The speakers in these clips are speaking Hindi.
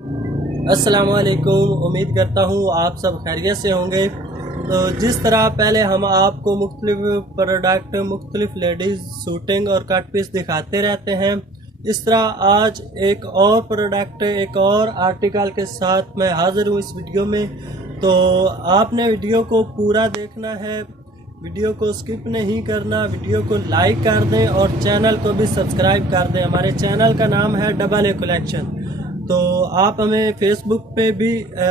अस्सलाम वालेकुम। उम्मीद करता हूँ आप सब खैरियत से होंगे। तो जिस तरह पहले हम आपको मुख्तलिफ प्रोडक्ट, मुख्तलिफ लेडीज़ सूटिंग और कट पीस दिखाते रहते हैं, इस तरह आज एक और प्रोडक्ट, एक और आर्टिकल के साथ मैं हाज़िर हूँ इस वीडियो में। तो आपने वीडियो को पूरा देखना है, वीडियो को स्किप नहीं करना, वीडियो को लाइक कर दें और चैनल को भी सब्सक्राइब कर दें। हमारे चैनल का नाम है डबल ए कलेक्शन। तो आप हमें फेसबुक पे भी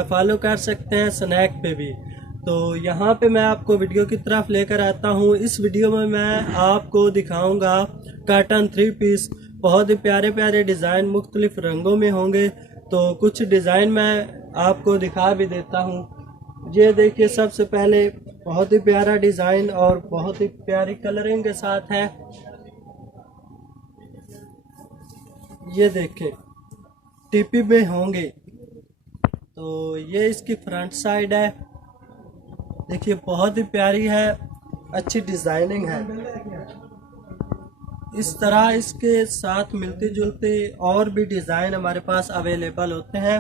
फॉलो कर सकते हैं, स्नैक पे भी। तो यहाँ पे मैं आपको वीडियो की तरफ लेकर आता हूँ। इस वीडियो में मैं आपको दिखाऊंगा कॉटन 3 पीस। बहुत ही प्यारे प्यारे डिज़ाइन मुख्तलिफ रंगों में होंगे। तो कुछ डिज़ाइन मैं आपको दिखा भी देता हूँ। ये देखिए, सबसे पहले बहुत ही प्यारा डिज़ाइन और बहुत ही प्यारी कलरिंग के साथ है। ये देखें, टीपी में होंगे। तो ये इसकी फ्रंट साइड है, देखिए बहुत ही प्यारी है, अच्छी डिज़ाइनिंग है। इस तरह इसके साथ मिलते जुलते और भी डिज़ाइन हमारे पास अवेलेबल होते हैं।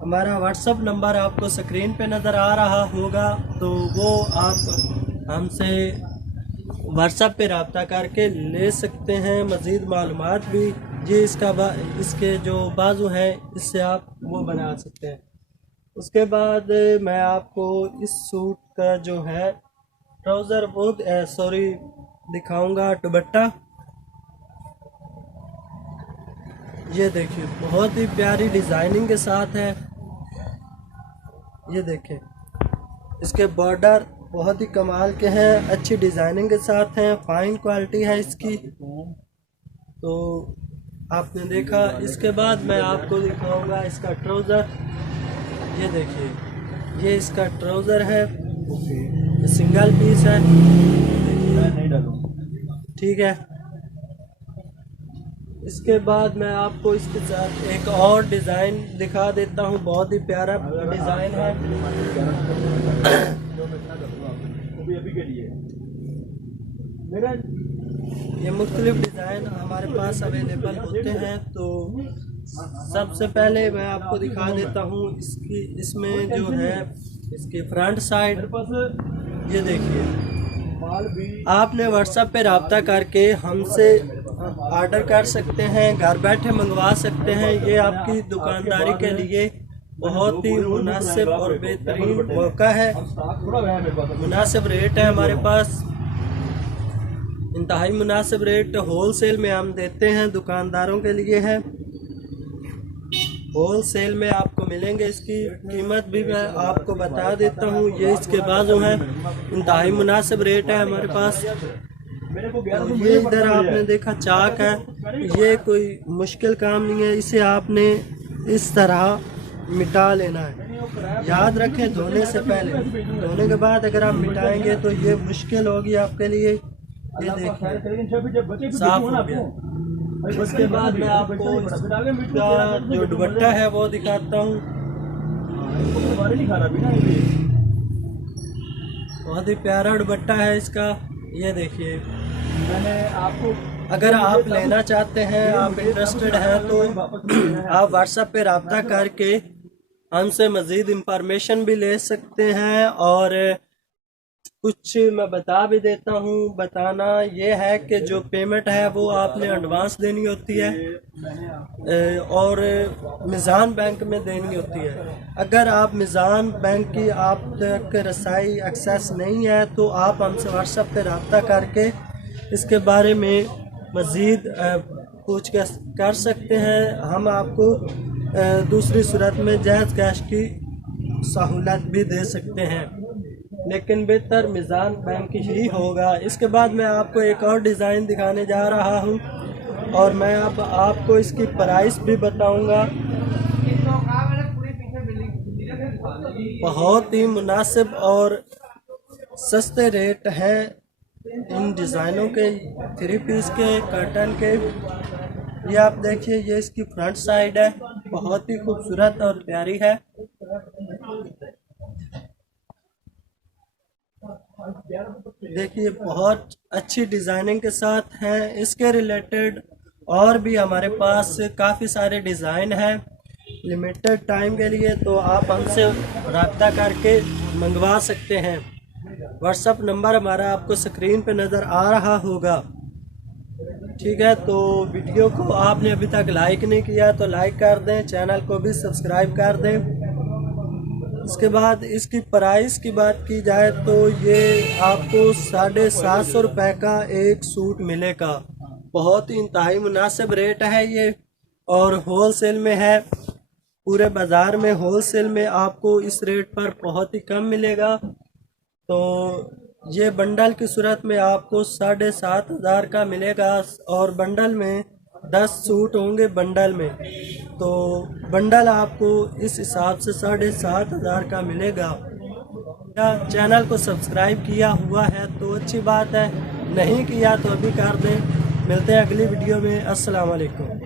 हमारा व्हाट्सअप नंबर आपको स्क्रीन पे नज़र आ रहा होगा, तो वो आप हमसे व्हाट्सएप पे रब्ता करके ले सकते हैं। मज़ीद मालूमात भी ये इसके जो बाजू हैं, इससे आप वो बना सकते हैं। उसके बाद मैं आपको इस सूट का जो है ट्राउज़र वो दिखाऊंगा, दुपट्टा। ये देखिए, बहुत ही प्यारी डिज़ाइनिंग के साथ है। ये देखें, इसके बॉर्डर बहुत ही कमाल के हैं, अच्छी डिज़ाइनिंग के साथ हैं, फाइन क्वालिटी है इसकी। तो आपने देखा। इसके बाद मैं आपको दिखाऊंगा इसका ट्राउज़र। ये देखिए, ये इसका ट्राउज़र है, सिंगल पीस है, ठीक है। इसके बाद मैं आपको इसके साथ एक और डिज़ाइन दिखा देता हूँ, बहुत ही प्यारा डिज़ाइन है। ये मुख्तलिफ डिज़ाइन हमारे पास अवेलेबल होते हैं। तो सबसे पहले मैं आपको दिखा देता हूँ इसमें जो है इसकी फ्रंट साइड। ये देखिए, आपने व्हाट्सएप पे रब्ता करके हमसे ऑर्डर कर सकते हैं, घर बैठे मंगवा सकते हैं। ये आपकी दुकानदारी के लिए बहुत ही मुनासिब और बेहतरीन मौका है। मुनासिब रेट है हमारे पास, इंतहाई मुनासिब रेट होल सेल में हम देते हैं, दुकानदारों के लिए है। होल सेल में आपको मिलेंगे। इसकी कीमत भी मैं आपको बता देता हूँ। ये इसके बाजू हैं, इंतहाई मुनासिब रेट है हमारे पास। तो ये इधर आपने देखा चाक है, ये कोई मुश्किल काम नहीं है, इसे आपने इस तरह मिटा लेना है। याद रखें, धोने से पहले, धोने के बाद अगर आप मिटाएंगे तो ये मुश्किल होगी आपके लिए। ये देखिए, साफ हो गया। उसके बाद मैं आपको इसका जो दुपट्टा है वो दिखाता हूँ। बहुत ही प्यारा दुपट्टा है इसका। ये देखिए, मैंने आपको, अगर आप लेना चाहते हैं, आप इंटरेस्टेड हैं, तो आप व्हाट्सएप पे रब्ता करके हमसे मज़ीद इंफॉर्मेशन भी ले सकते हैं। और कुछ मैं बता भी देता हूँ। बताना ये है कि जो पेमेंट है वो आपने एडवांस देनी होती है और मिज़ान बैंक में देनी होती है। अगर आप मिज़ान बैंक की आप तक रसाई एक्सेस नहीं है, तो आप हमसे व्हाट्सएप पे रब्ता करके इसके बारे में मज़ीद पूछ कर सकते हैं। हम आपको दूसरी सूरत में जायज़ कैश की सहूलत भी दे सकते हैं, लेकिन बेहतर मिज़ान बैंक ही होगा। इसके बाद मैं आपको एक और डिज़ाइन दिखाने जा रहा हूँ और मैं आपको इसकी प्राइस भी बताऊँगा। बहुत ही मुनासिब और सस्ते रेट हैं इन डिज़ाइनों के, 3 पीस के, कॉटन के। ये आप देखिए, ये इसकी फ्रंट साइड है, बहुत ही खूबसूरत और प्यारी है। देखिए, बहुत अच्छी डिज़ाइनिंग के साथ हैं। इसके रिलेटेड और भी हमारे पास काफ़ी सारे डिज़ाइन हैं लिमिटेड टाइम के लिए, तो आप हमसे रब्ता करके मंगवा सकते हैं। व्हाट्सअप नंबर हमारा आपको स्क्रीन पे नज़र आ रहा होगा। ठीक है, तो वीडियो को आपने अभी तक लाइक नहीं किया तो लाइक कर दें, चैनल को भी सब्सक्राइब कर दें। इसके बाद इसकी प्राइस की बात की जाए तो ये आपको 750 रुपये का एक सूट मिलेगा। बहुत ही इंतहाई मुनासिब रेट है ये, और होल सेल में है। पूरे बाज़ार में होल सेल में आपको इस रेट पर बहुत ही कम मिलेगा। तो ये बंडल की सूरत में आपको 7,500 का मिलेगा, और बंडल में 10 सूट होंगे बंडल में, तो बंडल आपको इस हिसाब से 7,500 का मिलेगा। चैनल को सब्सक्राइब किया हुआ है तो अच्छी बात है, नहीं किया तो अभी कर दें। मिलते हैं अगली वीडियो में। अस्सलाम वालेकुम।